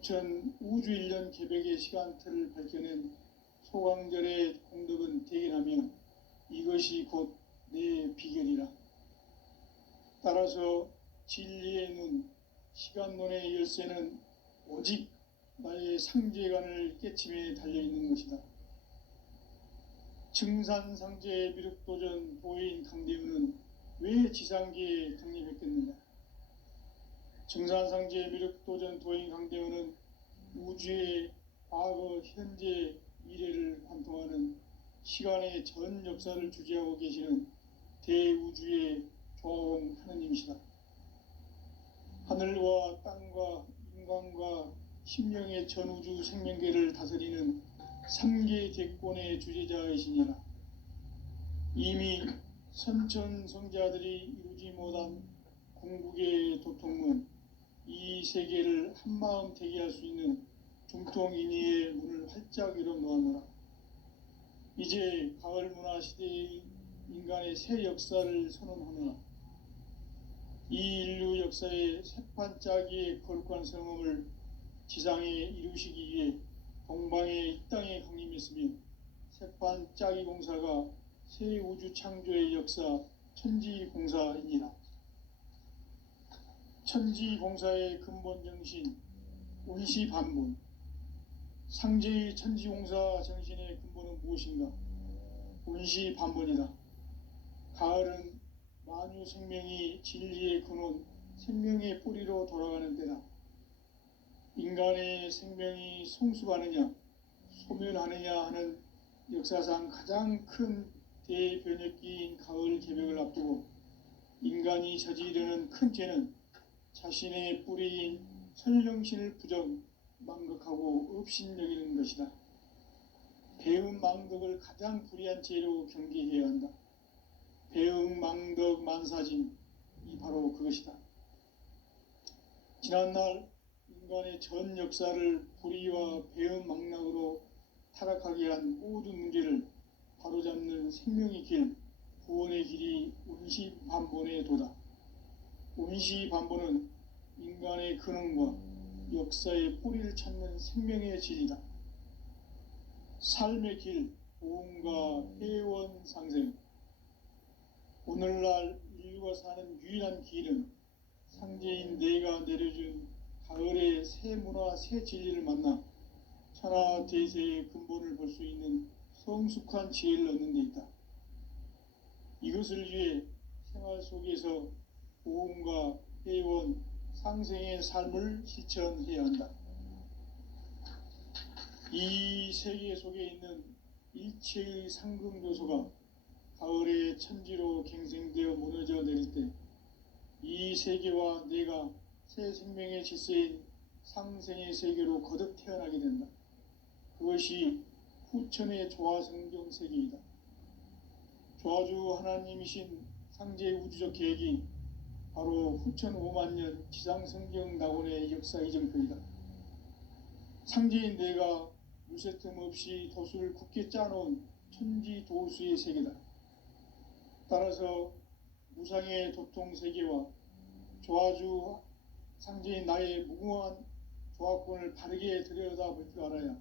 후천 우주일년 개백의 시간틀을 밝혀낸 소광절의 공덕은 대견하며 이것이 곧 내 비결이라. 따라서 진리의 눈, 시간론의 열쇠는 오직 나의 상제관을 깨침에 달려있는 것이다. 증산상제 미륵도전 도인 강대우는 왜 지상계에 강림했겠느냐. 증산상제 미륵도전 도인 강대우는 우주의 과거, 현재, 미래를 관통하는 시간의 전 역사를 주재하고 계시는 대우주의 조화원 하느님이시다. 하늘과 땅과 인간과 심령의 전우주 생명계를 다스리는 삼계 대권의 주제자이시니라. 이미 선천성자들이 이루지 못한 궁극의 도통문, 이 세계를 한마음 되게 할 수 있는 중통인의의 문을 활짝 열어놓았노라. 이제 가을 문화 시대의 인간의 새 역사를 선언하노라. 이 인류 역사의 새판짜기의 거룩한 성음을 지상에 이루시기 위해 동방의 이 땅에 강림했으며 새판짜기 공사가 새 우주 창조의 역사 천지공사이니라. 천지공사의 근본 정신 운시반본. 상제의 천지공사 정신의 근본은 무엇인가? 운시반본이다. 가을은 만유 생명이 진리의 근원, 생명의 뿌리로 돌아가는 때다. 인간의 생명이 성숙하느냐, 소멸하느냐 하는 역사상 가장 큰 대변혁기인 가을 개벽을 앞두고 인간이 저지르는 큰 죄는 자신의 뿌리인 선령신을 망극하고 업신여기는 것이다. 배은망덕을 가장 불의한 죄로 경계해야 한다. 배은망덕 만사짐이 바로 그것이다. 지난날 인간의 전 역사를 불의와 배은망락으로 타락하게 한 모든 문제를 바로잡는 생명의 길, 구원의 길이 운시반본의 도다. 운시반본은 인간의 근원과 역사의 뿌리를 찾는 생명의 진리다. 삶의 길, 보험과 회원 상생. 오늘날 인류가 사는 유일한 길은 상제인 내가 내려준 가을의 새 문화, 새 진리를 만나 천하 대세의 근본을 볼 수 있는 성숙한 지혜를 얻는 데 있다. 이것을 위해 생활 속에서 보험과 회원, 상생의 삶을 실천해야 한다. 이 세계 속에 있는 일체의 상금 요소가 가을의 천지로 갱생되어 무너져 내릴 때 이 세계와 내가 새 생명의 질서인 상생의 세계로 거듭 태어나게 된다. 그것이 후천의 조화성경 세계이다. 조화주 하나님이신 상제 우주적 계획이 바로 후천 5만년 지상성경 낙원의 역사 이정표이다. 상제인 내가 물새틈 없이 도수를 굳게 짜놓은 천지도수의 세계다. 따라서 무상의 도통세계와 조화주 상제인 나의 무궁한 조화권을 바르게 들여다볼 줄 알아야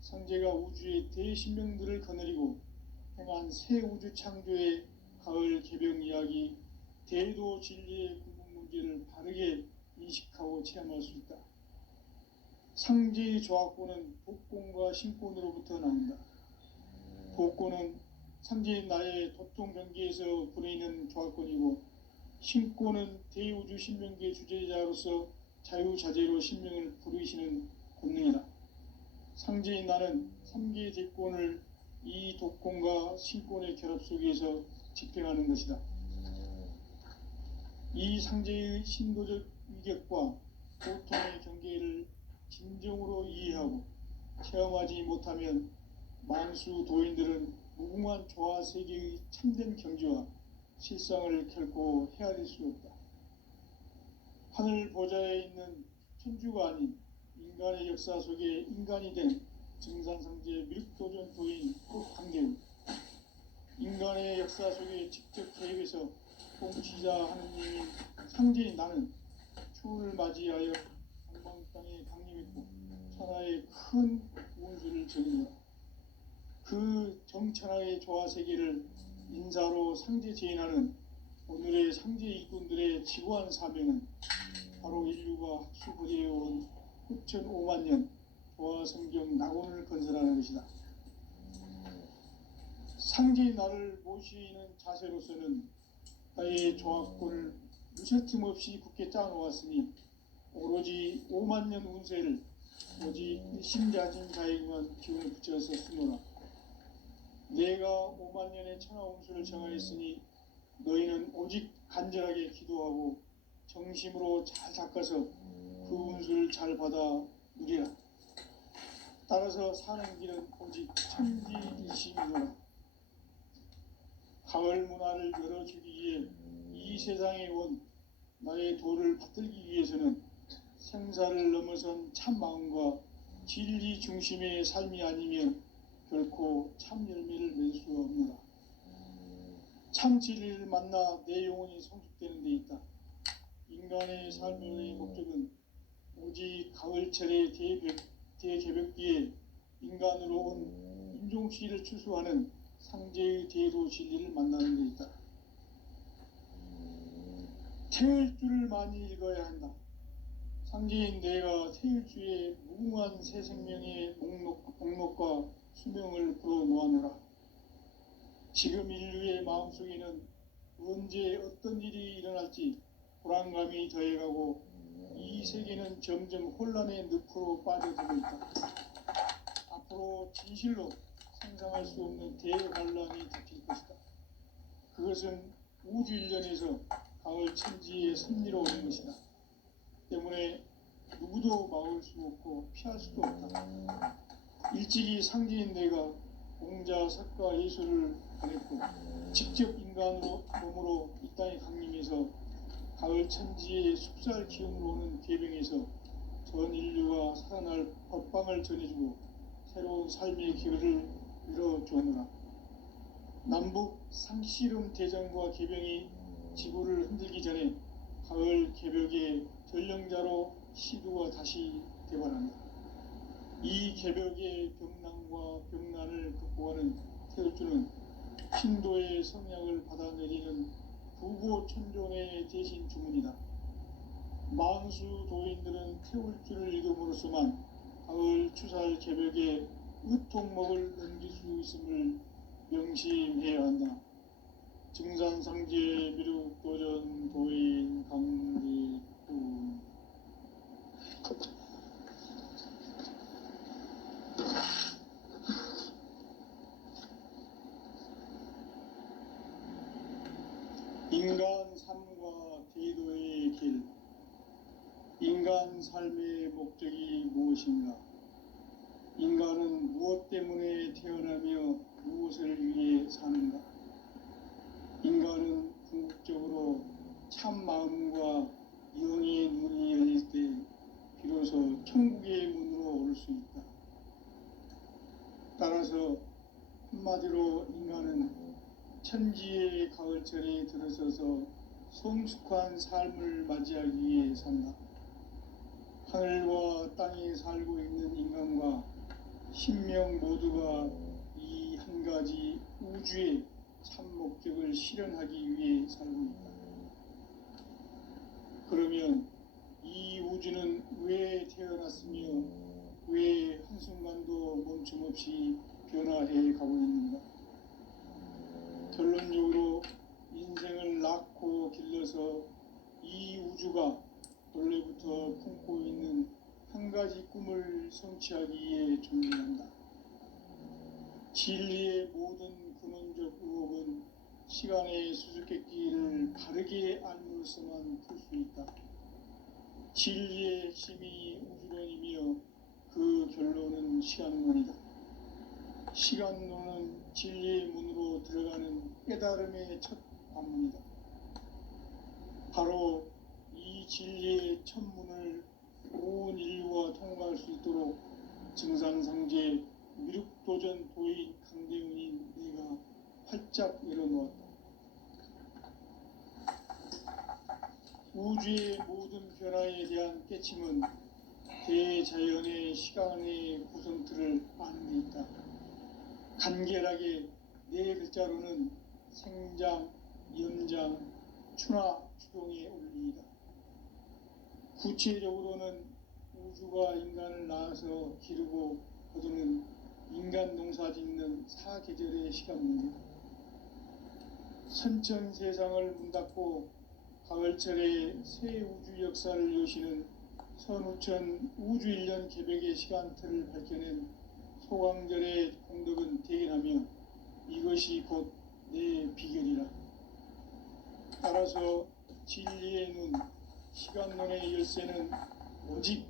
상제가 우주의 대신명들을 거느리고 행한 새 우주 창조의 가을 개벽 이야기, 대도 진리의 궁극 문제를 바르게 인식하고 체험할 수 있다. 상제의 조화권은 독권과 신권으로부터 나온다. 독권은 상제인 나의 도통 경계에서 부리는 조화권이고, 신권은 대우주 신명계 주제자로서 자유자재로 신명을 부르시는 권능이다. 상제인 나는 3개 대권을 이 독권과 신권의 결합 속에서 집행하는 것이다. 이 상제의 신도적 위격과 고통의 경계를 진정으로 이해하고 체험하지 못하면 만수 도인들은 무궁한 조화 세계의 참된 경지와 실상을 결코 헤아릴 수 없다. 하늘 보좌에 있는 천주가 아닌 인간의 역사 속에 인간이 된 증산상제 미륵도전 도인 강대우, 인간의 역사 속에 직접 개입해서 통치자 하느님인 상제인 나는 추운을 맞이하여 세상 땅에 강림했고 천하에 큰 운수를 전이노라. 그 정천하의 조화 세계를 인자로 상제 제인하는 오늘의 상제 일꾼들의 지구한 사명은 바로 인류가 학수부대해온 흡천 5만 년 조화 성경 낙원을 건설하는 것이다. 상제의 나를 모시는 자세로서는 나의 조합권을 무쇠틈 없이 굳게 짜놓았으니 오로지 5만 년 운세를 오직 일심자진 자에게만 기운을 붙여서 쓰노라. 내가 5만 년의 천하 운수를 정하였으니 너희는 오직 간절하게 기도하고 정심으로 잘 닦아서 그 운수를 잘 받아 누리라. 따라서 사는 길은 오직 천지일심이노라. 가을 문화를 열어주기 위해 이 세상에 온 나의 도를 받들기 위해서는 생사를 넘어선 참 마음과 진리 중심의 삶이 아니면 결코 참 열매를 맺을 수 없노라. 참 진리를 만나 내 영혼이 성숙되는 데 있다. 인간의 삶의 목적은 오직 가을철의 대개벽기에 인간으로 온 인종씨를 추수하는 상제의 대도 진리를 만나는 데 있다. 태일주를 많이 읽어야 한다. 상제인 내가 태일주의 무궁한 새 생명의 목록과 수명을 풀어놓아노라. 지금 인류의 마음속에는 언제 어떤 일이 일어날지 불안감이 더해가고 이 세계는 점점 혼란의 늪으로 빠져들고 있다. 앞으로 진실로 상상할 수 없는 대환란이 닥칠 것이다. 그것은 우주 일련에서 가을 천지의 섭리로 오는 것이다. 때문에 누구도 막을 수 없고 피할 수도 없다. 일찍이 상제인 내가 공자, 석가, 예수를 보냈고 직접 인간으로 몸으로 이 땅에 강림해서 가을 천지의 숲살 기운으로 오는 계병에서 전 인류가 살아날 법방을 전해주고 새로운 삶의 기회를 열어주오노라. 남북 상씨름 대전과 계병이 지구를 흔들기 전에 가을 개벽의 전령자로 시두가 다시 대발한다. 이 개벽의 병난과 병난을 극복하는 태울주는 신도의 성약을 받아내리는 부고천존의 대신 주문이다. 만수 도인들은 태울주를 읽음으로써만 가을 추살 개벽의 의통목을 넘길 수 있음을 명심해야 한다. 증산상제 미륵도전 도인 강리구. 인간 삶과 대도의 길. 인간 삶의 목적이 무엇인가? 인간은 무엇 때문에 태어나며 무엇을 위해 사는가? 인간은 궁극적으로 참 마음과 영의 문이 열릴 때 비로소 천국의 문으로 올 수 있다. 따라서 한마디로 인간은 천지의 가을철에 들어서서 성숙한 삶을 맞이하기 위해 산다. 하늘과 땅에 살고 있는 인간과 신명 모두가 이 한 가지 우주의 참 목적을 실현하기 위해 살고 있다. 그러면 이 우주는 왜 태어났으며 왜 한순간도 멈춤없이 변화해 가고 있는가? 결론적으로 인생을 낳고 길러서 이 우주가 원래부터 품고 있는 한 가지 꿈을 성취하기 위해 존재한다. 진리의 모든 근원적 의혹은 시간의 수수께끼를 바르게 알므로서만 풀 수 있다. 진리의 핵심이 우주론이며 그 결론은 시간론이다. 시간론은 진리의 문으로 들어가는 깨달음의 첫 관문이다. 바로 이 진리의 첫 문을 온 인류가 통과할 수 있도록 증산상제 미륵도전 도인 강대훈인 내가 활짝 열어놓았다. 우주의 모든 변화에 대한 깨침은 대자연의 시간의 구성틀을 아는 데 있다. 간결하게 네 글자로는 생장, 연장, 추나 추동의 원리이다. 구체적으로는 우주가 인간을 낳아서 기르고 거두는 인간 농사 짓는 사계절의 시간 문제다. 선천 세상을 문닫고 가을철에 새 우주 역사를 여시는 선우천 우주일년 개벽의 시간틀을 밝혀낸 소강절의 공덕은 대견하며 이것이 곧 내 비결이라. 따라서 진리의 눈, 시간론의 열쇠는 오직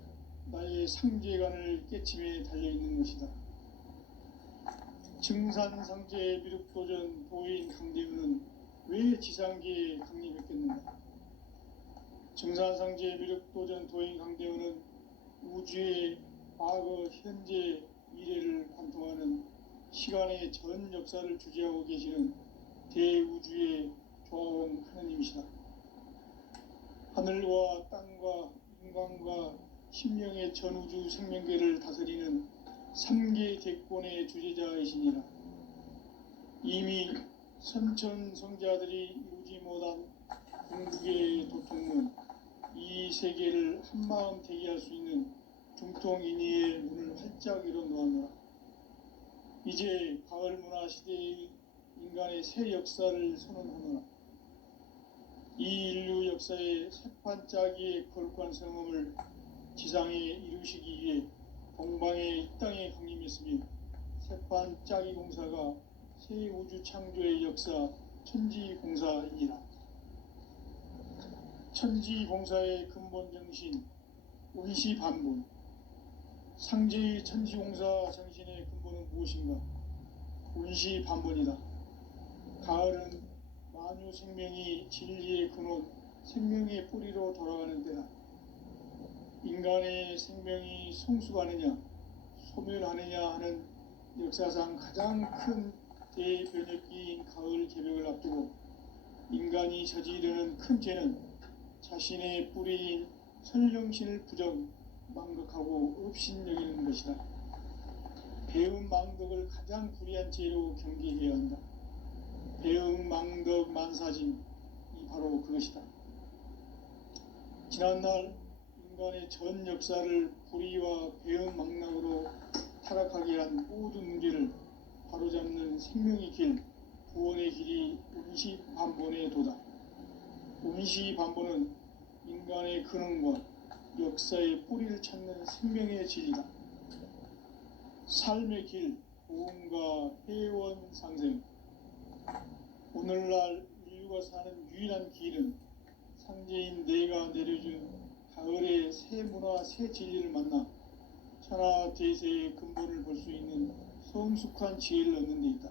나의 상제관을 깨침에 달려있는 것이다. 증산상제 미륵도전 도인 강대우는 왜 지상계에 강림했겠는가? 증산상제 미륵도전 도인 강대우는 우주의 과거, 현재, 미래를 관통하는 시간의 전 역사를 주재하고 계시는 대우주의 조화원 하느님이시다. 하늘과 땅과 인간과 심령의 전우주 생명계를 다스리는 삼계 대권의 주제자이시니라. 이미 선천성자들이 이루지 못한 궁극의 도통문, 이 세계를 한마음 대기할 수 있는 중통인의의 문을 활짝 열어놓았노라. 이제 가을 문화 시대의 인간의 새 역사를 선언하노라. 이 인류 역사의 새판짜기의 거룩한 성음을 지상에 이루시기 위해 동방의 이 땅에 강림했으며 새판짜기 공사가 새 우주 창조의 역사 천지공사이니라. 천지공사의 근본 정신 운시반본. 상제의 천지공사 정신의 근본은 무엇인가? 운시반본이다. 가을은 만유 생명이 진리의 근원, 생명의 뿌리로 돌아가는 때다. 인간의 생명이 성숙하느냐, 소멸하느냐 하는 역사상 가장 큰 대변혁기인 가을 개벽을 앞두고 인간이 저지르는 큰 죄는 자신의 뿌리인 선령신을 부정, 망각하고 업신여기는 것이다. 배음 망덕을 가장 불의한 죄로 경계해야 한다. 배음 망덕 만사짐이 바로 그것이다. 지난날 인간의 전 역사를 불의와 배음 망락으로 타락하게 한 모든 문제를 바로잡는 생명의 길, 구원의 길이 운시반본의 도다. 운시반본은 인간의 근원과 역사의 뿌리를 찾는 생명의 진리다. 삶의 길, 보험과 회원 상생. 오늘날 인류가 사는 유일한 길은 상제인 내가 내려준 가을의 새 문화, 새 진리를 만나 천하대세의 근본을 볼 수 있는 성숙한 지혜를 얻는 데 있다.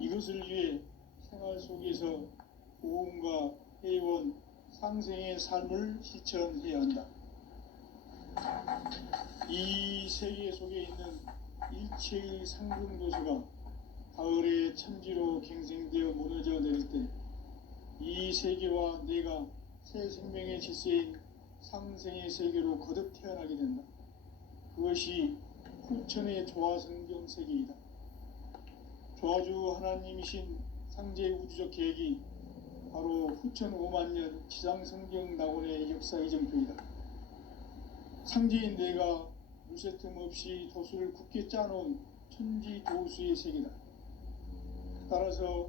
이것을 위해 생활 속에서 보험과 회원, 상생의 삶을 실천해야 한다. 이 세계 속에 있는 일체의 상금도수가 가을의 천지로 갱생되어 무너져 내릴 때 이 세계와 내가 새 생명의 질서인 상생의 세계로 거듭 태어나게 된다. 그것이 후천의 조화성경 세계이다. 조화주 하나님이신 상제 우주적 계획이 바로 후천 5만년 지상성경 낙원의 역사 이정표이다. 상제인 내가 물새틈 없이 도수를 굳게 짜놓은 천지도수의 세계다. 따라서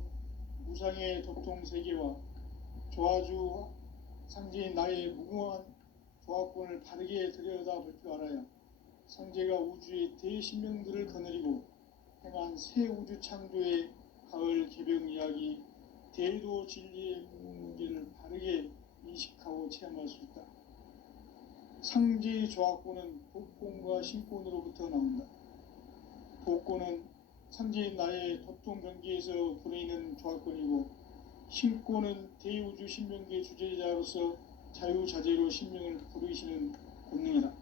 무상의 도통 세계와 조화주 상제인 나의 무궁한 조화권을 바르게 들여다볼 줄 알아야 상제가 우주의 대신명들을 거느리고 행한 새 우주 창조의 가을 개벽 이야기, 대도 진리의 문제를 바르게 인식하고 체험할 수 있다. 상제의 조화권은 복권과 신권으로부터 나온다. 복권은 상제인 나의 도통 경계에서 부르는 조화권이고, 신권은 대우주 신명계 주제자로서 자유자재로 신명을 부르시는 권능이다.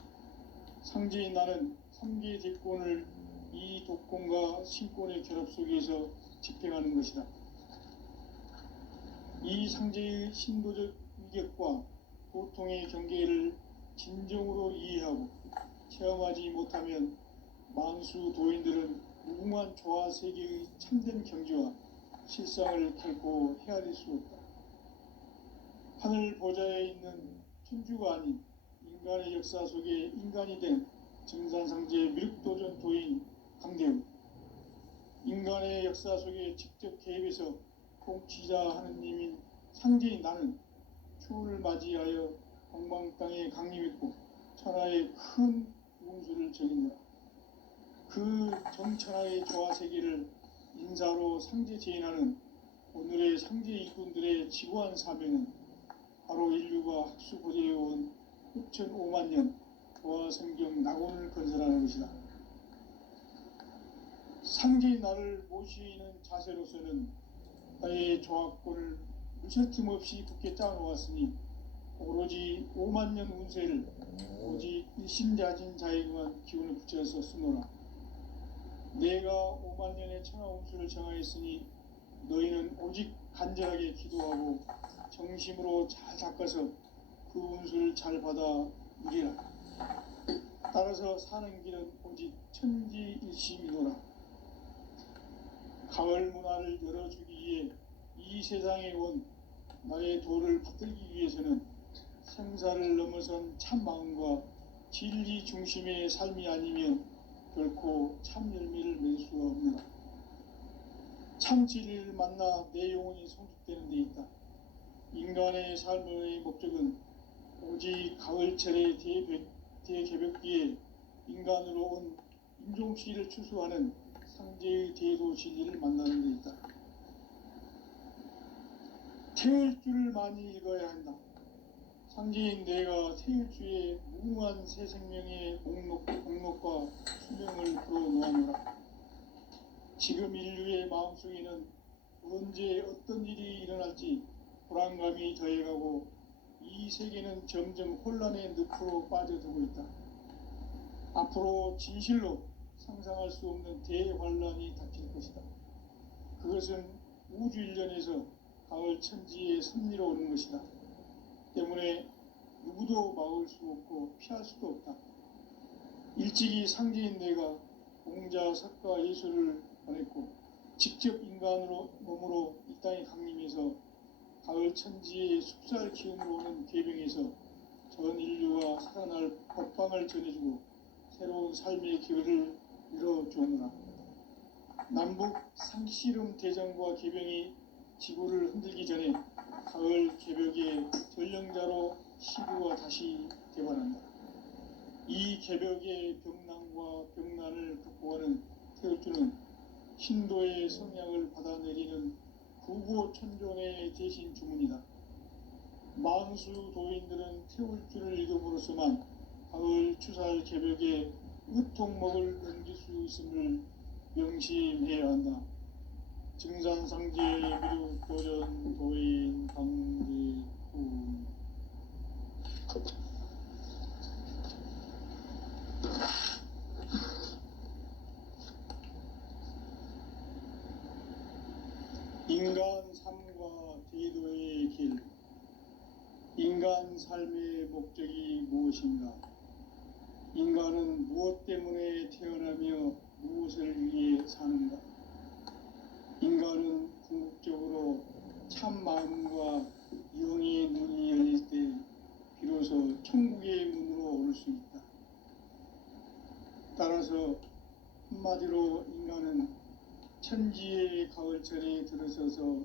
상제인 나는 3개 대권을 이 독권과 신권의 결합 속에서 집행하는 것이다. 이 상제의 신도적 위격과 고통의 경계를 진정으로 이해하고 체험하지 못하면 만수 도인들은 무궁한 조화 세계의 참된 경지와 실상을 결코 헤아릴 수 없다. 하늘 보좌에 있는 천주가 아닌 인간의 역사 속에 인간이 된 증산상제 미륵도전 도인 강대우, 인간의 역사 속에 직접 개입해서 통치자 하느님인 상제인 나는 추후를 맞이하여 동방 땅에 강림했고 천하의 큰 우승수를 정했노라. 그 정천하의 조화 세계를 인사로 상제 제인하는 오늘의 상제 일꾼들의 지구한 사명은 바로 인류가 학수고대해온 6,500만 년 조화 성경 낙원을 건설하는 것이다. 상제인 나를 모시는 자세로서는 나의 조합권을 무쇠틈 없이 굳게 짜놓았으니 오로지 5만 년 운세를 오직 일심자진 자에게만 기운을 붙여서 쓰노라. 내가 5만 년의 천하 운수를 정하였으니 너희는 오직 간절하게 기도하고 정심으로 잘 닦아서 그 운수를 잘 받아 누리라. 따라서 사는 길은 오직 천지일심이노라. 가을 문화를 열어주기 위해 이 세상에 온 나의 도를 받들기 위해서는 생사를 넘어선 참 마음과 진리 중심의 삶이 아니면 결코 참 열매를 맺을 수가 없노라. 참 진리를 만나 내 영혼이 성숙되는 데 있다. 인간의 삶의 목적은 오직 가을철의 대개벽기에 인간으로 온 인종시를 추수하는 상제의 대도 진리를 만나는 데 있다. 태일주를 많이 읽어야 한다. 상제인 내가 태일주의 무궁한 새 생명의 목록과 수명을 풀어놓아노라. 지금 인류의 마음속에는 언제 어떤 일이 일어날지 불안감이 더해가고 이 세계는 점점 혼란의 늪으로 빠져들고 있다. 앞으로 진실로 상상할 수 없는 대환란이 닥칠 것이다. 그것은 우주 일련에서 가을 천지의 섭리로 오는 것이다. 때문에 누구도 막을 수 없고 피할 수도 없다. 일찍이 상제인 내가 공자, 석가, 예수를 보냈고 직접 인간으로 몸으로 이 땅에 강림해서 가을 천지의 숙살 기운으로 오는 계병에서 전 인류가 살아날 법방을 전해주고 새로운 삶의 기회를 열어주오노라. 남북 상씨름 대전과 계병이 지구를 흔들기 전에 가을 개벽의 전령자로 시구가 다시 개발한다. 이 개벽의 병난과 병난을 극복하는 태울주는 신도의 성향을 받아내리는 구고천존의 대신 주문이다. 만수 도인들은 태울주를 읽음으로써만 가을 추살 개벽의 으통목을 넘길 수 있음을 명심해야 한다. 증산상제 미륵도전 도인 강대우. 인간 삶과 제도의 길. 인간 삶의 목적이 무엇인가? 인간은 무엇 때문에 태어나며 무엇을 위해 사는가? 인간은 궁극적으로 참 마음과 영의 눈이 열릴 때 비로소 천국의 문으로 오를 수 있다. 따라서 한마디로 인간은 천지의 가을철에 들어서서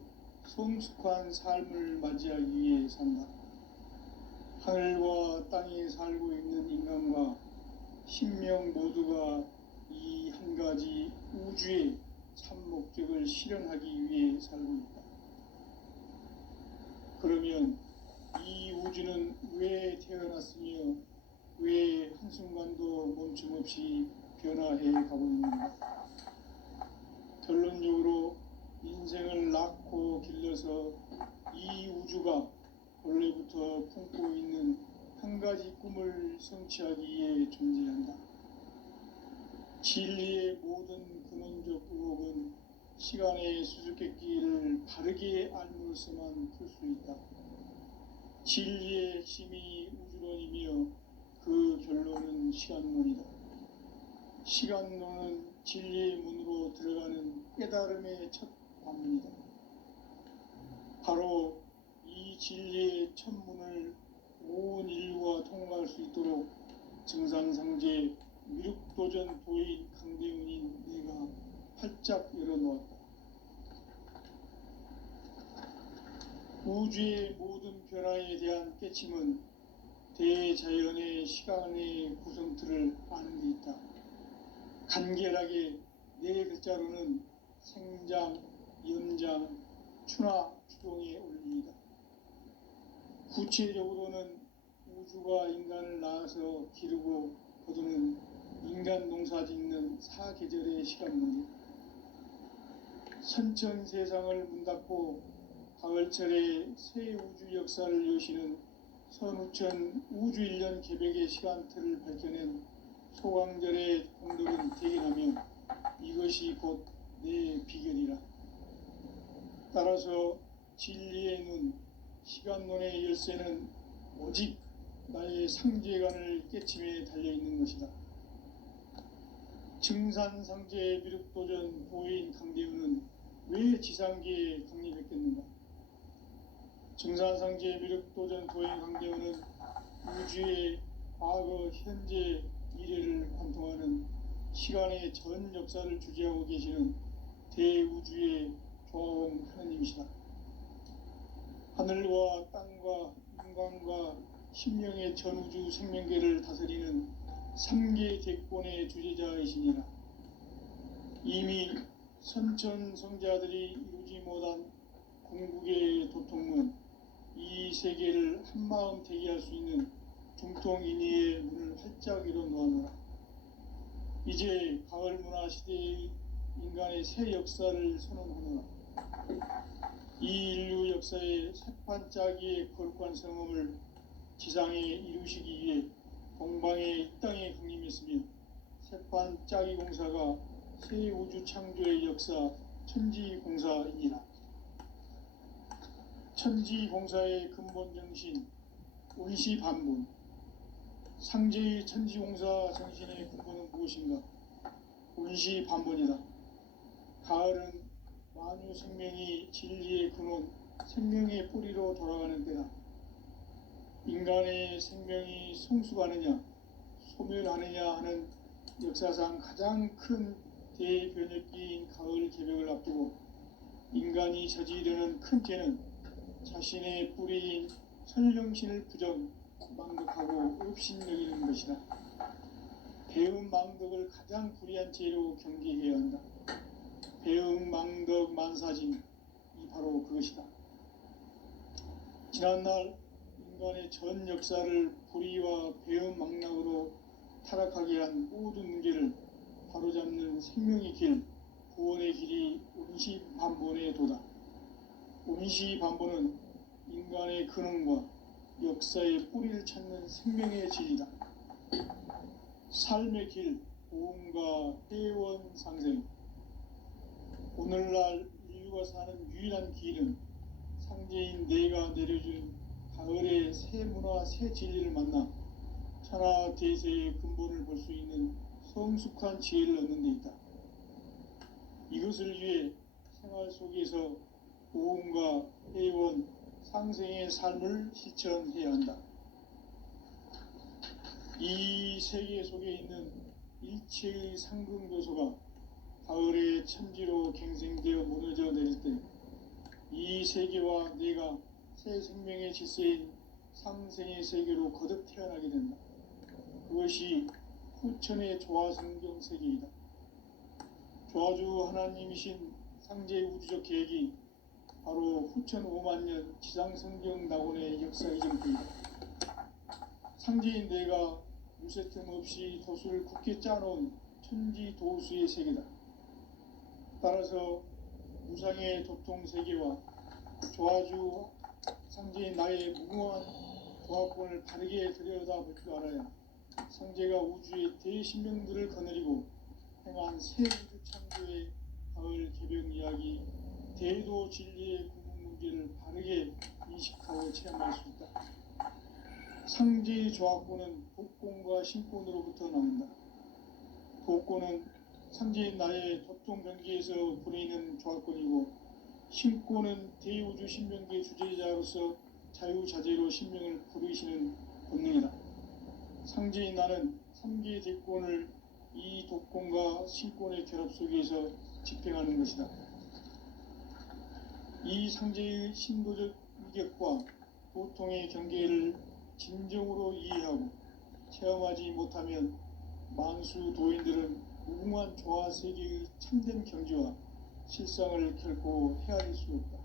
성숙한 삶을 맞이하기 위해 산다. 하늘과 땅에 살고 있는 인간과 신명 모두가 이 한 가지 우주의 참 목적을 실현하기 위해 살고 있다. 그러면 이 우주는 왜 태어났으며 왜 한순간도 멈춤없이 변화해 가고 있는가? 결론적으로 인생을 낳고 길러서 이 우주가 원래부터 품고 있는 한 가지 꿈을 성취하기 위해 존재한다. 진리의 모든 근원적 의혹은 시간의 수수께끼를 바르게 알므로서만 풀 수 있다. 진리의 핵심이 우주론이며 그 결론은 시간론이다. 시간론은 진리의 문으로 들어가는 깨달음의 첫 관문이다. 바로 이 진리의 첫 문을 온 인류가 통과할 수 있도록 증산상제 미륵도전 도인 강대훈인 내가 활짝 열어놓았다. 우주의 모든 변화에 대한 깨침은 대자연의 시간의 구성틀을 아는 데 있다. 간결하게 네 글자로는 생장, 연장, 추나 추동의 원리이다. 구체적으로는 우주가 인간을 낳아서 기르고 거두는 인간 농사 짓는 사계절의 시간문이다. 선천 세상을 문 닫고 가을철에 새 우주 역사를 여시는 선우천 우주 1년 개백의 시간틀을 밝혀낸 소강절의 공덕은 대견하며 이것이 곧 내 비결이라. 따라서 진리의 눈, 시간론의 열쇠는 오직 나의 상제관을 깨침에 달려있는 것이다. 증산상제 미륵도전 도인 강대훈은 왜 지상계에 강림했겠는가? 증산상제 미륵도전 도인 강대훈은 우주의 과거, 현재, 미래를 관통하는 시간의 전 역사를 주재하고 계시는 대우주의 조화원 하나님이시다. 하늘과 땅과 인간과 심령의 전우주 생명계를 다스리는 삼계 객본의 주제자이시니라. 이미 선천성자들이 이루지 못한 궁극의 도통문, 이 세계를 한마음 대기할 수 있는 중통인의의 문을 활짝 열어놓아노라. 이제 가을 문화 시대의 인간의 새 역사를 선언하노라. 이 인류 역사의 새판짜기의 거룩한 성험을 지상에 이루시기 위해 동방의 이 땅에 강림했으며 새판짜기 공사가 새 우주 창조의 역사 천지공사이니라. 천지공사의 근본 정신 운시반분, 상제의 천지공사 정신의 근본은 무엇인가? 운시반분이다. 가을은 만유 생명이 진리의 근원, 생명의 뿌리로 돌아가는 때다. 인간의 생명이 성숙하느냐, 소멸하느냐 하는 역사상 가장 큰 대변혁기인 가을 개벽을 앞두고 인간이 저지르는 큰 죄는 자신의 뿌리인 설령신을 부정, 망덕하고 업신여기는 것이다. 배음 망덕을 가장 불의한 죄로 경계해야 한다. 배음 망덕 만사진, 이 바로 그것이다. 지난날 인간의 전 역사를 불의와 배음 망락으로 타락하게 한 모든 문제를 바로잡는 생명의 길, 구원의 길이 운시반본의 도다. 운시반본은 인간의 근원과 역사의 뿌리를 찾는 생명의 진리다. 삶의 길, 보험과 회원 상생. 오늘날 인류가 사는 유일한 길은 상제인 내가 내려준 가을의 새 문화, 새 진리를 만나 천하 대세의 근본을 볼 수 있는 성숙한 지혜를 얻는 데 있다. 이것을 위해 생활 속에서 보험과 회원, 상생의 삶을 실천해야 한다. 이 세계 속에 있는 일체의 상승교소가 가을의 천지로 갱생되어 무너져 내릴 때 이 세계와 내가 새 생명의 질서인 상생의 세계로 거듭 태어나게 된다. 그것이 후천의 조화성경 세계이다. 조화주 하나님이신 상제 우주적 계획이 바로 후천 5만 년 지상성경 낙원의 역사 이전부이다. 상제인 내가 유세 틈 없이 도수를 굳게 짜놓은 천지도수의 세계다. 따라서 무상의 도통세계와 조화주 상제인 나의 무궁한 조합권을 바르게 들여다볼 줄 알아야 상제가 우주의 대신명들을 거느리고 행한 새 우주 창조의 가을 개벽 이야기, 대도 진리의 궁극 문제를 바르게 인식하고 체험할 수 있다. 상제의 조합권은 독권과 신권으로부터 나온다. 독권은 상제인 나의 도통 경기에서 부리는 조합권이고, 신권은 대우주 신명기의 주제자로서 자유자재로 신명을 부르시는 권능이다. 상제인 나는 3개의 대권을 이 독권과 신권의 결합 속에서 집행하는 것이다. 이 상제의 신도적 위격과 도통의 경계를 진정으로 이해하고 체험하지 못하면 만수 도인들은 무궁한 조화 세계의 참된 경지와 실상을 결코 헤아릴 수 없다.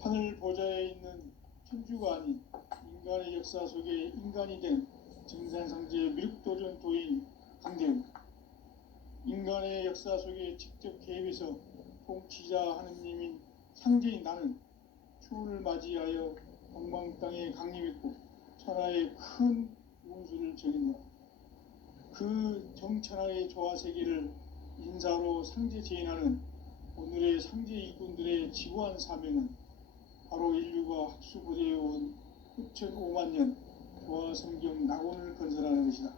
하늘 보좌에 있는 천주가 아닌 인간의 역사 속에 인간이 된 증산상제의 미륵도전 도인 강대우, 인간의 역사 속에 직접 개입해서 통치자 하느님인 상제인 나는 추운을 맞이하여 동방 땅에 강림했고 천하의 큰 운수를 정했노라. 그 정천하의 조화 세계를 인사로 상제 제인하는 오늘의 상제 일꾼들의 지구한 사명은 바로 인류가 학수고대에 온 후천 5만 년 조화 성경 낙원을 건설하는 것이다.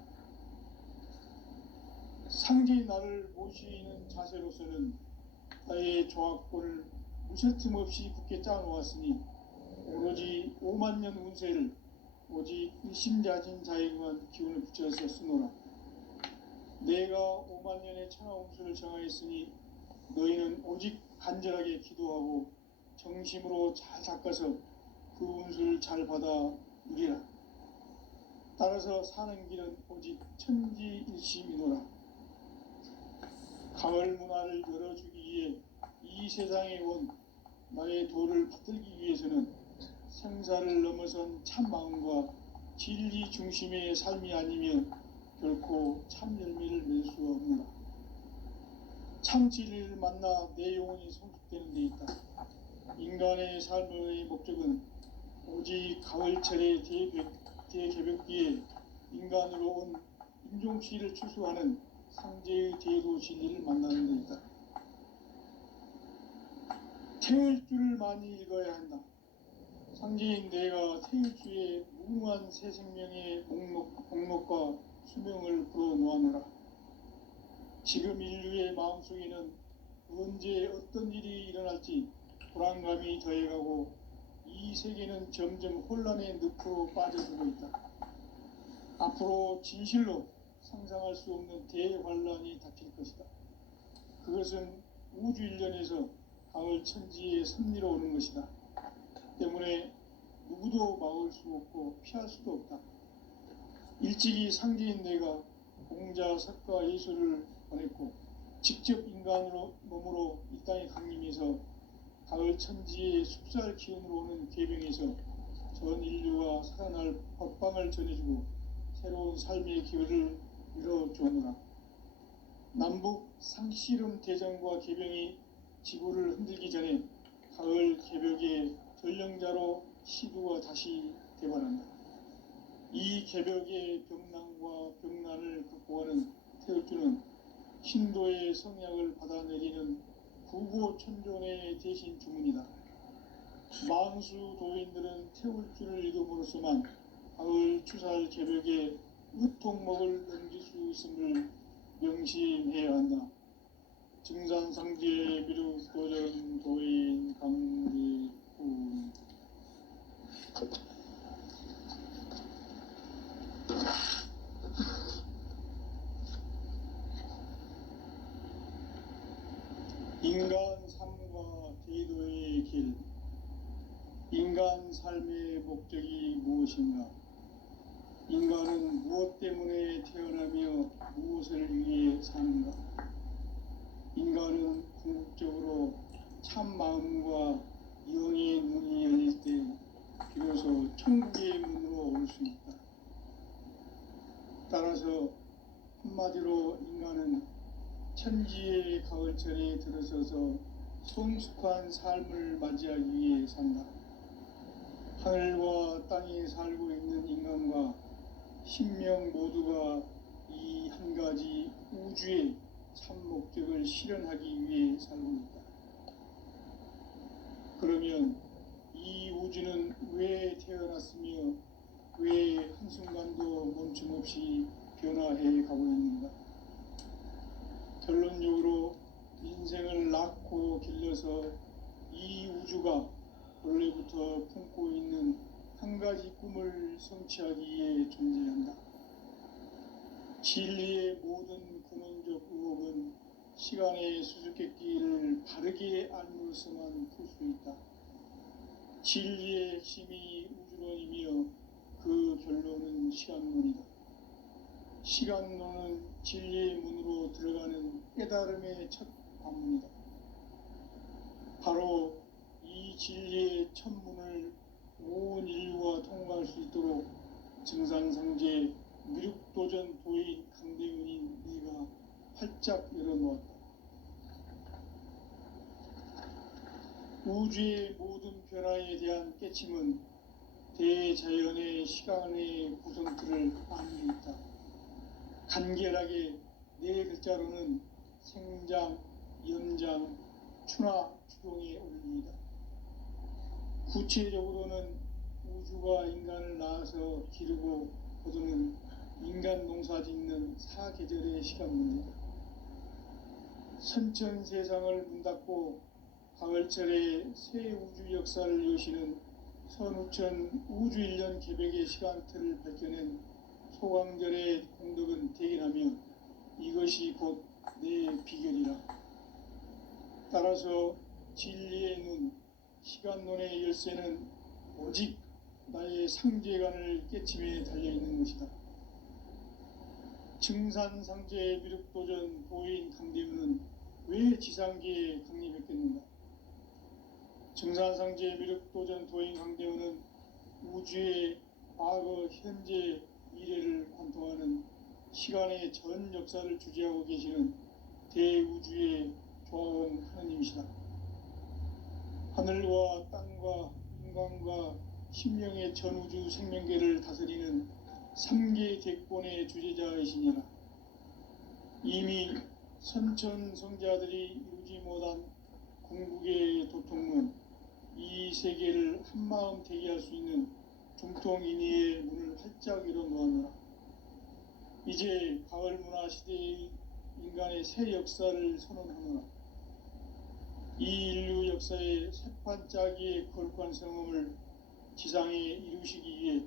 상제인 나를 모시는 자세로서는 나의 조합권을 무쇠틈 없이 굳게 짜놓았으니 오로지 5만 년 운세를 오직 일심자진 자에게만 기운을 붙여서 쓰노라. 내가 5만 년의 천하 운수를 정하였으니 너희는 오직 간절하게 기도하고 정심으로 잘 닦아서 그 운수를 잘 받아 누리라. 따라서 사는 길은 오직 천지일심이노라. 가을 문화를 열어주기 위해 이 세상에 온 나의 도를 받들기 위해서는 생사를 넘어선 참 마음과 진리 중심의 삶이 아니면 결코 참 열매를 맺을 수 없노라. 참 진리를 만나 내 영혼이 성숙되는 데 있다. 인간의 삶의 목적은 오직 가을철의 대개벽기에 인간으로 온 인종시를 추수하는 상제의 대도 진리를 만나는 데 있다. 태울 줄을 많이 읽어야 한다. 상제인 내가 태울 주의 무궁한 새 생명의 목록과 수명을 불어놓아노라. 지금 인류의 마음속에는 언제 어떤 일이 일어날지 불안감이 더해가고 이 세계는 점점 혼란의 늪으로 빠져들고 있다. 앞으로 진실로 상상할 수 없는 대환란이 닥칠 것이다. 그것은 우주 일련에서 가을 천지의 섭리로 오는 것이다. 때문에 누구도 막을 수 없고 피할 수도 없다. 일찍이 상제인 내가 공자, 석가, 예수를 보냈고 직접 인간으로 몸으로 이 땅에 강림해서 가을 천지의 숲살 기운으로 오는 계병에서 전 인류가 살아날 법방을 전해주고 새로운 삶의 기회를 이뤄주노라. 남북 상씨름 대전과 계병이 지구를 흔들기 전에 가을 개벽의 전령자로 시두가 다시 대발한다. 이 개벽의 병난과 병난을 극복하는 태울주는 신도의 성약을 받아내리는 구고천존의 대신 주문이다. 만수 도인들은 태울주를 읽음으로써만 가을 추살 개벽의 으통목을 넘길 수 있음을 명심해야 한다. 증산상제의 미륵도전 도인 강대우. 인간 삶과 제도의 길. 인간 삶의 목적이 무엇인가? 인간은 무엇 때문에 태어나며 무엇을 위해 사는가? 인간은 궁극적으로 참 마음과 영의 문이 열릴 때 비로소 천국의 문으로 올 수 있다. 따라서 한마디로 인간은 천지의 가을철에 들어서서 성숙한 삶을 맞이하기 위해 산다. 하늘과 땅에 살고 있는 인간과 신명 모두가 이 한 가지 우주의 참 목적을 실현하기 위해 살고 있다. 그러면 이 우주는 왜 태어났으며 왜 한순간도 멈춤 없이 변화해 가고 있는가? 결론적으로 인생을 낳고 길러서 이 우주가 원래부터 품고 있는 한 가지 꿈을 성취하기 위해 존재한다. 진리의 모든 근원적 의혹은 시간의 수수께끼를 바르게 알므로서만 풀 수 있다. 진리의 핵심이 우주론이며 그 결론은 시간론이다. 시간론은 진리의 문으로 들어가는 깨달음의 첫 관문이다. 바로 이 진리의 첫 문을 온 인류가 통과할 수 있도록 증산상제 미륵도전 도인 강대훈인 네가 활짝 열어놓았다. 우주의 모든 변화에 대한 깨침은 대자연의 시간의 구성틀을 안고 있다. 간결하게 네 글자로는 생장, 연장, 추나 추동의 원리이다. 구체적으로는 우주가 인간을 낳아서 기르고 거두는 인간 농사 짓는 사계절의 시간 문제다. 선천 세상을 문 닫고 가을철에 새 우주 역사를 여시는 선우천 우주 1년 개백의 시간틀을 밝혀낸 소강절의 공덕은 대견하며 이것이 곧 내 비결이라. 따라서 진리의 눈, 시간론의 열쇠는 오직 나의 상제관을 깨침에 달려있는 것이다. 증산상제 미륵도전 도인 강대훈은 왜 지상계에 강림했겠는가? 증산상제 미륵도전 도인 강대훈은 우주의 과거, 현재, 미래를 관통하는 시간의 전 역사를 주재하고 계시는 대우주의 조화원 하느님이시다. 하늘과 땅과 인간과 심령의 전우주 생명계를 다스리는 3계 대권의 주재자이시니라. 이미 선천성자들이 이루지 못한 궁극의 도통문, 이 세계를 한마음 대기할 수 있는 중통인의의 문을 활짝 열어놓았노라. 이제 가을 문화 시대의 인간의 새 역사를 선언하노라. 이 인류 역사의 새판짜기의 거룩한 성험을 지상에 이루시기 위해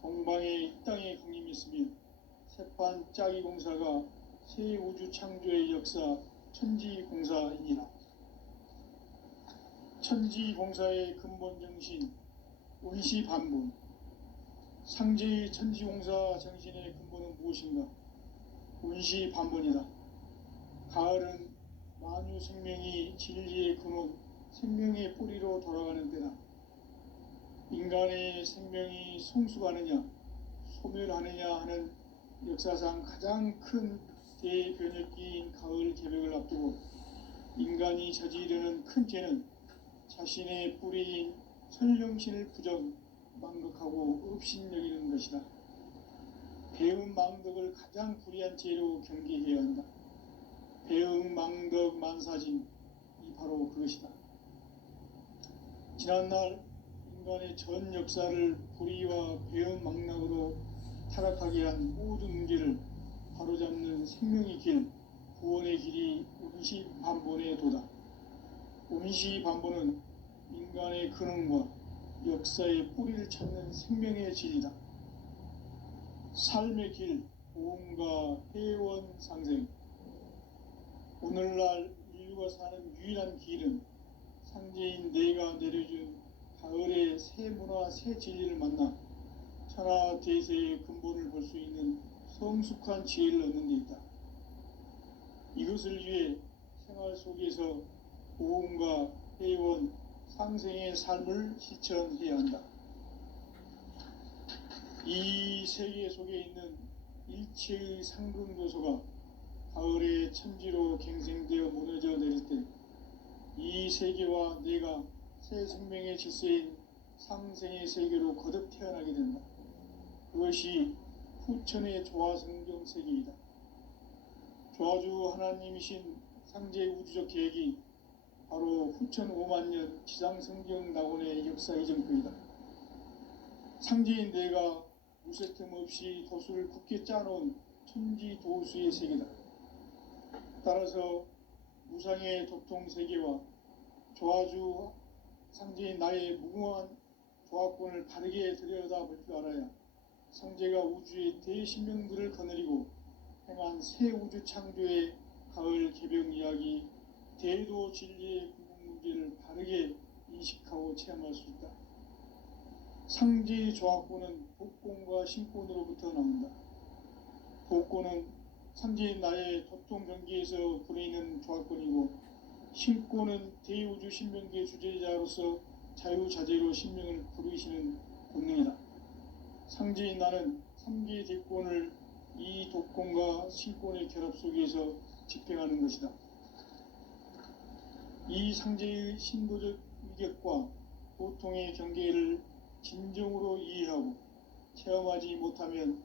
동방의 이 땅에 강림했으며 새판짜기 공사가 새 우주 창조의 역사 천지공사이니라. 천지공사의 근본 정신 운시반분. 상제의 천지공사 정신의 근본은 무엇인가? 운시반분이다. 가을은 만유 생명이 진리의 근원, 생명의 뿌리로 돌아가는 때다. 인간의 생명이 성숙하느냐, 소멸하느냐 하는 역사상 가장 큰 대변혁기인 가을 개벽을 앞두고 인간이 저지르는 큰 죄는 자신의 뿌리인 선령신을 부정, 망극하고 업신여기는 것이다. 배음 망덕을 가장 불의한 죄로 경계해야 한다. 배음 망덕 만사진, 이 바로 그것이다. 지난날 인간의 전 역사를 불의와 배음 망락으로 타락하게 한 모든 문제를 바로잡는 생명의 길, 구원의 길이 운시반본의 도다. 운시반본은 인간의 근원과 역사의 뿌리를 찾는 생명의 진리다. 삶의 길, 보험과 회원 상생. 오늘날 인류가 사는 유일한 길은 상제인 내가 내려준 가을의 새 문화, 새 진리를 만나 천하 대세의 근본을 볼 수 있는 성숙한 지혜를 얻는 데 있다. 이것을 위해 생활 속에서 보험과 회원, 상생의 삶을 실천해야 한다. 이 세계 속에 있는 일체의 상승도소가 가을의 천지로 갱생되어 무너져 내릴 때 이 세계와 내가 새 생명의 질서인 상생의 세계로 거듭 태어나게 된다. 그것이 후천의 조화성경 세계이다. 조화주 하나님이신 상제 우주적 계획이 바로 후천 5만년 지상성경 낙원의 역사 이전표이다. 상제인 내가 무쇠틈 없이 도수를 굳게 짜놓은 천지도수의 세계다. 따라서 무상의 도통 세계와 조화주 상제인 나의 무궁한 조합권을 바르게 들여다볼 줄 알아야 상제가 우주의 대신명들을 거느리고 행한 새 우주 창조의 가을 개병 이야기, 대도 진리의 궁극 문제를 바르게 인식하고 체험할 수 있다. 상제의 조합권은 복권과 신권으로부터 나온다. 복권은 상제인 나의 도통 경계에서 불어있는 조합권이고, 신권은 대우주 신명계의 주제자로서 자유자재로 신명을 부르시는 본능이다. 상제인 나는 3개의 대권을 이 독권과 신권의 결합 속에서 집행하는 것이다. 이 상제의 신도적 위격과 보통의 경계를 진정으로 이해하고 체험하지 못하면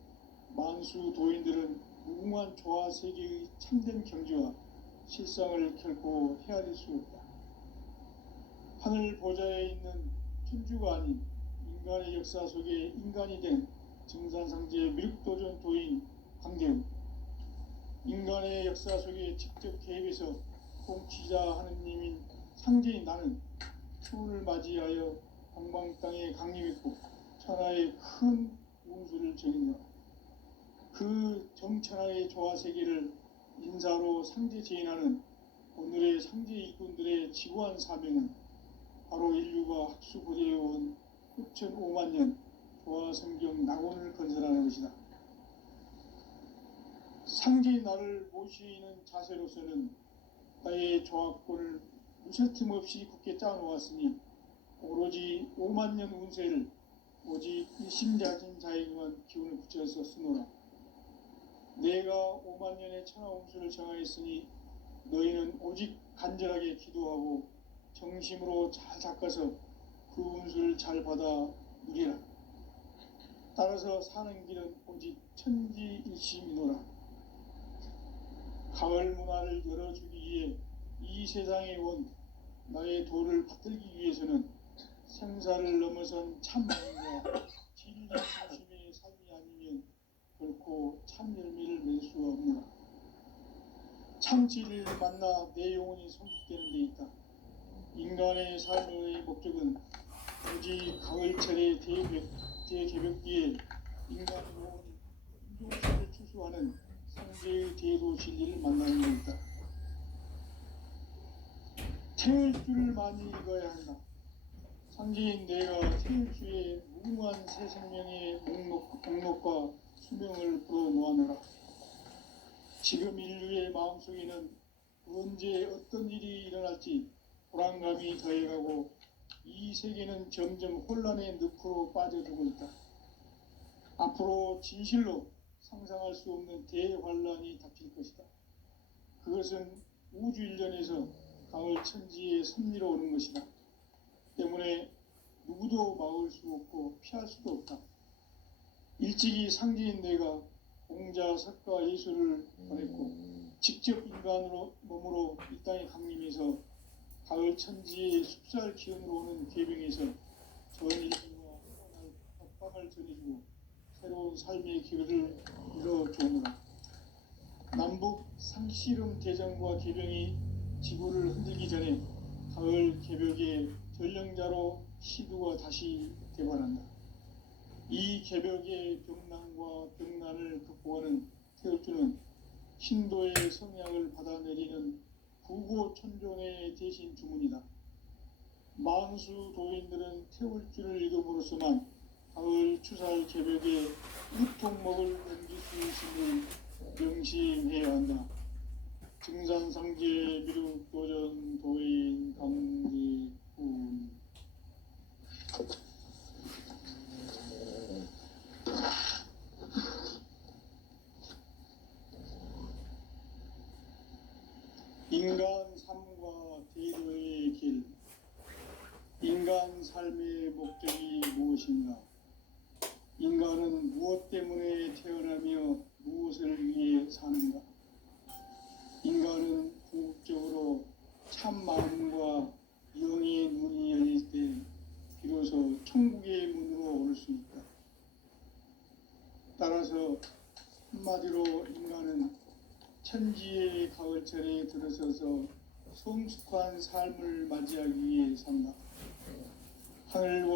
만수 도인들은 무궁한 조화 세계의 참된 경지와 실상을 결코 헤아릴 수 없다. 하늘 보좌에 있는 천주가 아닌 인간의 역사 속에 인간이 된 증산상제의 미륵도전 도인 강대우, 인간의 역사 속에 직접 개입해서 통치자 하느님인 상제인 나는 추운을 맞이하여 동방 땅에 강림했고 천하의 큰 운수를 정인다. 그 정천하의 조화 세계를 인사로 상제 제인하는 오늘의 상제 일꾼들의 지구한 사명은 바로 인류가 학수고대해온 6,500만 년 조화 성경 낙원을 건설하는 것이다. 상제인 나를 모시는 자세로서는 나의 조합권을 무쇠틈 없이 굳게 짜놓았으니 오로지 5만 년 운세를 오직 일심자진 자에게만 기운을 붙여서 쓰노라. 내가 5만 년의 천하 운수를 정하였으니 너희는 오직 간절하게 기도하고 정심으로 잘 닦아서 그 운수를 잘 받아 누리라. 따라서 사는 길은 오직 천지일심이노라. 가을 문화를 열어주기 위해 이 세상에 온 나의 도를 받들기 위해서는 생사를 넘어선 참마음과 진리 중심의 삶이 아니면 결코 참 열매를 맺을 수가 없노라. 참 진리를 만나 내 영혼이 성숙되는 데 있다. 인간의 삶의 목적은 오직 가을철의 대개벽기에 인간의 영혼이 인종체를 추수하는 상제의 대도 진리를 만나는 데 있다. 태울 줄을 많이 읽어야 한다. 상제인 내가 태울 주의 무궁한 새 생명의 목록과 수명을 불어놓아노라. 지금 인류의 마음속에는 언제 어떤 일이 일어날지 불안감이 더해가고 이 세계는 점점 혼란의 늪으로 빠져들고 있다. 앞으로 진실로 상상할 수 없는 대환란이 닥칠 것이다. 그것은 우주 일련에서 가을 천지의 섭리로 오는 것이다. 때문에 누구도 막을 수 없고 피할 수도 없다. 일찍이 상제인 내가 공자, 석가, 예수를 보냈고 직접 인간으로 몸으로 이 땅에 강림해서 가을 천지의 숲살 기운으로 오는 계병에서 전 인류와 합방을 전해주고 새로운 삶의 기회를 이뤄주노라. 남북 상씨름 대전과 계병이 지구를 흔들기 전에 가을 개벽의 전령자로 시두가 다시 대관한다. 이 개벽의 병난과 병난을 극복하는 태울주는 신도의 성약을 받아내리는 부고천존의 대신 주문이다. 만수 도인들은 태울주를 읽음으로써만 가을 추살 개벽의 우통목을 넘길 수 있음을 명심해야 한다. 증산상제 미륵도전 도인 강지훈. 인간 삶과 대도의 길. 인간 삶의 목적이 무엇인가? 인간은 무엇 때문에 태어나며 무엇을 위해 사는가? 인간은 궁극적으로 참 마음과 영의 문이 열릴 때 비로소 천국의 문으로 올 수 있다. 천지의 가을철에 들어서서 성숙한 삶을 맞이하기 위해 산다. 하늘과